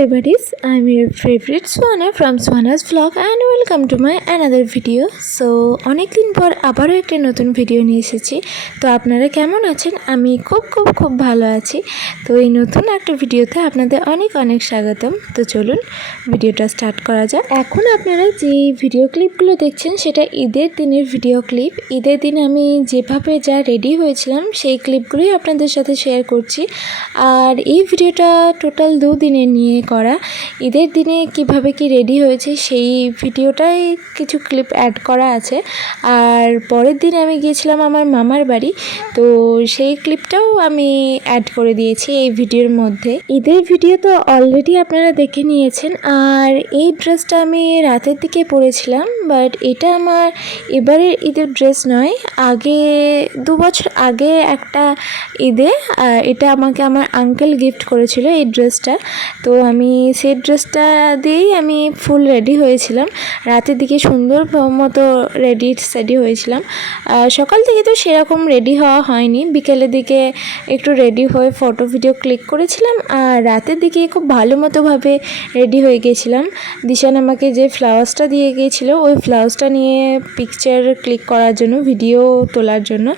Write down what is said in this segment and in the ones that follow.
everybody, I'm your favorite Swana from Swana's vlog and welcome to my another video. So অনেক দিন পর আবারও একটা নতুন ভিডিও নিয়ে এসেছি। তো আপনারা কেমন আছেন? আমি খুব ভালো আছি। তো এই নতুন একটা ভিডিওতে আপনাদের অনেক স্বাগতম। তো চলুন ভিডিওটা স্টার্ট করা যাক। এখন আপনারা যে ভিডিও ক্লিপগুলো দেখছেন সেটা ঈদের দিনের ভিডিও ক্লিপ। ঈদের দিন আমি যেভাবে যা রেডি হয়েছিলাম সেই ক্লিপগুলোই আপনাদের সাথে শেয়ার করছি। আর এই ভিডিওটা টোটাল 2 দিনের নিয়ে করা। ঈদের দিনে কিভাবে কি রেডি হয়েছে সেই ভিডিওটাই কিছু ক্লিপ অ্যাড করা আছে। আর পরের দিন আমি গিয়েছিলাম আমার মামার বাড়ি, তো সেই ক্লিপটাও আমি অ্যাড করে দিয়েছি এই ভিডিওর মধ্যে। ঈদের ভিডিও তো অলরেডি আপনারা দেখে নিয়েছেন। আর এই ড্রেসটা আমি রাতের দিকে পরেছিলাম, বাট এটা আমার এবারের ঈদের ড্রেস নয়, আগে 2 বছর আগে একটা ঈদে এটা আমাকে আমার আঙ্কেল গিফট করেছিল এই ড্রেসটা। তো আমি সেই ড্রেসটা দিয়েই আমি ফুল রেডি হয়েছিলাম। রাতের দিকে সুন্দর মতো সেডি হয়েছিলাম। সকাল থেকে তো সেরকম রেডি হওয়া হয়নি, বিকেলের দিকে একটু রেডি হয়ে ফটো ভিডিও ক্লিক করেছিলাম। আর রাতের দিকে খুব ভালো মতোভাবে রেডি হয়ে গেছিলাম। দিশান আমাকে যে ফ্লাওয়ার্সটা দিয়ে গিয়েছিলো ওই ফ্লাওয়ার্সটা নিয়ে পিকচার ক্লিক করার জন্য, ভিডিও তোলার জন্য।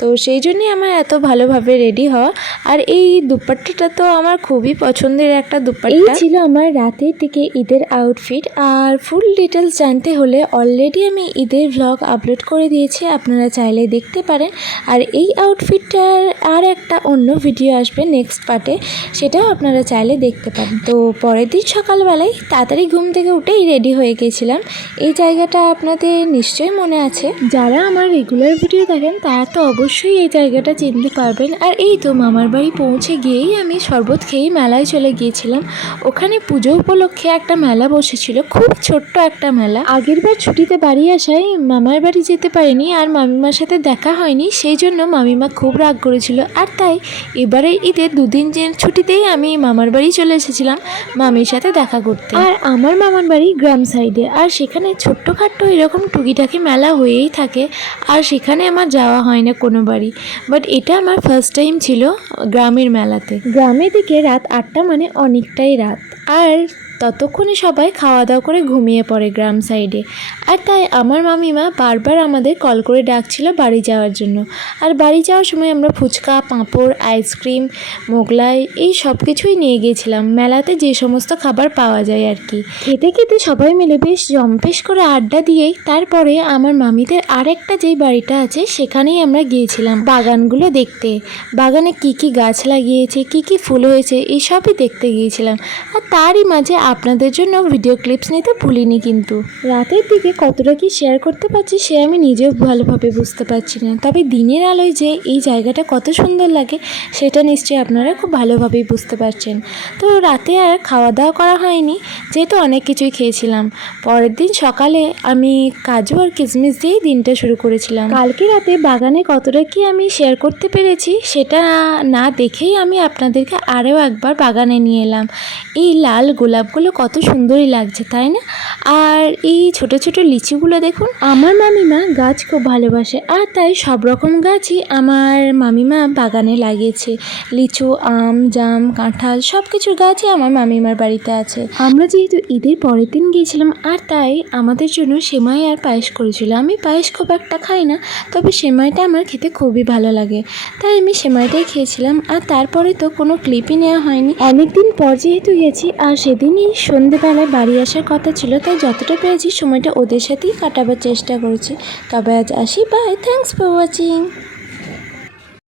তো সেই জন্যই আমার এত ভালোভাবে রেডি হওয়া। আর এই দুপাট্টাটা তো আমার খুবই পছন্দের একটা দুপাট্টা। এই ছিল আমার রাতের দিকে ঈদের আউটফিট। আর ফুল ডিটেলস জানতে হলে অলরেডি আমি ঈদের ভ্লগ আপলোড করে দিয়েছি, আপনারা চাইলে দেখতে পারেন। আর এই আউটফিটটার আর একটা অন্য ভিডিও আসবে নেক্সট পার্টে, সেটাও আপনারা চাইলে দেখতে পারেন। তো পরের দিন সকালবেলায় তাড়াতাড়ি ঘুম থেকে উঠেই রেডি হয়ে গেছিলাম। এই জায়গাটা আপনাদের নিশ্চয়ই মনে আছে, যারা আমার রেগুলার ভিডিও দেখেন তারা তো অবশ্যই এই জায়গাটা চিনতে পারবেন। আর এই তো মামার বাড়ি পৌঁছে গিয়েই আমি শরবত খেয়েই মেলায় চলে গিয়েছিলাম। ওখানে পুজো উপলক্ষে একটা মেলা বসেছিল, খুব ছোট্ট একটা মেলা। আগেরবার ছুটিতে বাড়ি আসায় মামার বাড়ি যেতে পারিনি আর মামিমার সাথে দেখা হয়নি, সেই জন্য মামিমা খুব রাগ করেছিল। আর তাই এবারে ঈদের 2 দিন ছুটিতেই আমি মামার বাড়ি চলে এসেছিলাম মামির সাথে দেখা করতে। আর আমার মামার বাড়ি গ্রাম সাইডে, আর সেখানে ছোট্টখাট্ট এরকম টুকিটাকি মেলা হয়েই থাকে। আর সেখানে আমার যাওয়া হয় না কোনো বাড়ি, বাট এটা আমার ফার্স্ট টাইম ছিল গ্রামের মেলাতে। গ্রামের দিকে রাত 8টা মানে অনেকটাই রাত, আর ততক্ষণে সবাই খাওয়া দাওয়া করে ঘুমিয়ে পড়ে গ্রাম সাইডে। আর তাই আমার মামিমা বারবার আমাদের কল করে ডাকছিল বাড়ি যাওয়ার জন্য। আর বাড়ি যাওয়ার সময় আমরা ফুচকা, পাঁপড়, আইসক্রিম, মোগলাই এই সব কিছুই নিয়ে গিয়েছিলাম, মেলাতে যে সমস্ত খাবার পাওয়া যায় আর কি। খেতে খেতে সবাই মিলে বেশ জম্পেশ করে আড্ডা দিয়েই তারপরে আমার মামিদের আরেকটা যেই বাড়িটা আছে সেখানেই আমরা গিয়েছিলাম বাগানগুলো দেখতে। বাগানে কি গাছ লাগিয়েছে, কি ফুল হয়েছে এইসবই দেখতে গিয়েছিলাম। আর তারই মাঝে আপনাদের জন্য ভিডিও ক্লিপস নিতে ভুলিনি। কিন্তু রাতের দিকে কতটা কি শেয়ার করতে পারছি সে আমি নিজেও ভালোভাবে বুঝতে পারছি না, তবে দিনের আলোয় যে এই জায়গাটা কত সুন্দর লাগে সেটা নিশ্চয়ই আপনারা খুব ভালোভাবেই বুঝতে পারছেন। তো রাতে আর খাওয়া দাওয়া করা হয়নি, যেহেতু অনেক কিছুই খেয়েছিলাম। পরের দিন সকালে আমি কাজু আর কিশমিশ দিয়েই দিনটা শুরু করেছিলাম। কালকে রাতে বাগানে কতটা কি আমি শেয়ার করতে পেরেছি সেটা না দেখেই আমি আপনাদেরকে আরও একবার বাগানে নিয়ে এলাম। এই লাল গোলাপগুলো কত সুন্দরই লাগছে, তাই না? আর এই ছোট ছোট লিচিগুলো দেখুন। আমার মামিমা গাছ খুব ভালোবাসে, আর তাই সব রকম গাছই আমার মামিমা বাগানে লাগিয়েছে। লিচু, আম, জাম, কাঁঠাল সব কিছুর গাছই আমার মামিমার বাড়িতে আছে। আমরা যেহেতু ঈদের পরের দিন গিয়েছিলাম, আর তাই আমাদের জন্য সেমাই আর পায়েস করেছিল। আমি পায়েস খুব একটা খাই না, তবে সেমাইটা আমার খেতে খুবই ভালো লাগে, তাই আমি সেমাইটাই খেয়েছিলাম। আর তারপরে তো কোনো ক্লিপই নেওয়া হয়নি, অনেকদিন পর যেহেতু গেছি। আর সেদিনই সন্ধেবেলায় বাড়ি আসার কথা ছিল, তাই যতটা পেরেছি সময়টা ওদের সাথেই কাটাবার চেষ্টা করেছি। তবে আজ আসি, বাই, থ্যাঙ্কস ফর ওয়াচিং।